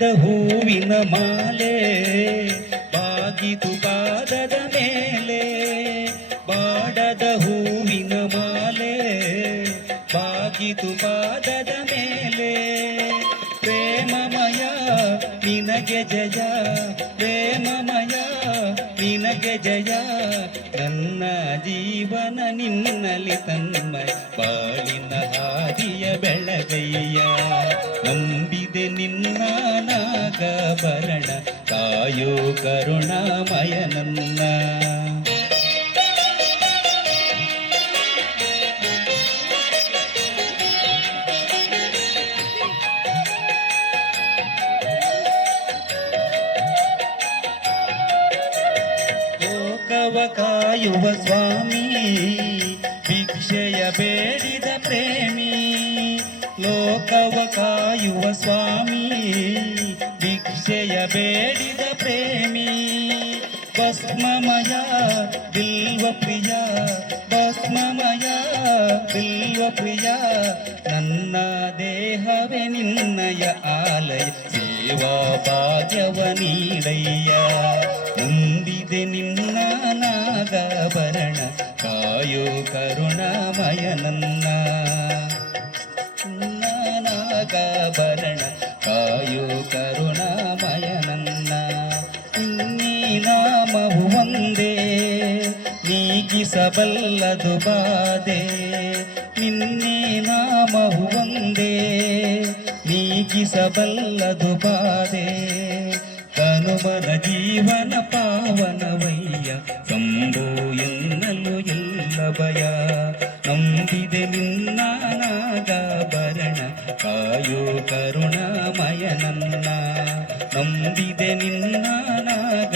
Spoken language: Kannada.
ಬಾಡದ ಹೂವಿನ ಮಾಲೆ ಬಾಗಿತು ಪಾದದ ಮೇಲೆ, ಬಾಡದ ಹೂವಿನ ಮಾಲೆ ಬಾಗಿತು ಪಾದದ ಮೇಲೆ. ಪ್ರೇಮಮಯ ನಿನಗೆ ಜಯ, ಪ್ರೇಮಮಯ ನಿನಗೆ ಜಯ, ನನ್ನ ಜೀವನ ನಿನ್ನಲಿ ತನ್ಮಯ, ಬಾಳಿನ ಹಾದಿಯ ಬೆಳಗಯ್ಯ. ನಂಬಿದೆ ನಿನ್ನ ನಾಗಾಭರಣ, ಕಾಯೋ ಕರುಣಾಮಯ ನನ್ನ. ಲೋಕವ ಕಾಯುವ ಸ್ವಾಮಿ, ಭಿಕ್ಷೆಯ ಬೇಡಿದ ಪ್ರೇಮಿ. ಲೋಕವ ಕಾಯುವ ಸ್ವಾಮಿ, ಭಿಕ್ಷೆಯ ಬೇಡಿದ ಪ್ರೇಮಿ. ಭಸ್ಮಮಯ ಬಿಲ್ವ ಪ್ರಿಯ, ಭಸ್ಮಮಯ ಬಿಲ್ವ ಪ್ರಿಯ, ನನ್ನ ದೇಹವೇ ನಿನ್ನಯ ಆಲಯ, ಸೇವಾ ಭಾಗ್ಯವ ನೀಡಯ್ಯ. ನಂಬಿದೆ ನಿನ್ನ ನಾಗಾಭರಣ, ಕಾಯೋ ಕರುಣಾಮಯ ನನ್ನ. ನಾಗಾಭರಣ ಕಾಯೋ ಕರುಣಾಮಯ ನನ್ನ. ಇನ್ನೀ ನಾಮವು ಒಂದೇ ನೀಗಿಸಬಲ್ಲದು ಬಾಧೆ, ನಿನ್ನೆ ನಾಮವು ಒಂದೇ ನೀಗಿಸಬಲ್ಲದು ಬಾಧೆ. ಹನುಮನ ಜೀವನ ಪಾವನವಯ್ಯ, ಶಂಭೋ ಎನ್ನಲು ಎಲ್ಲ ಭಯ. ನಂಬಿದೆ ನಿನ್ನ ನಾಗಾಭರಣ, ಕಾಯೋ ಕರುಣಾಮಯ ನನ್ನ. ನಂಬಿದೆ ನಿನ್ನ ನಾಗ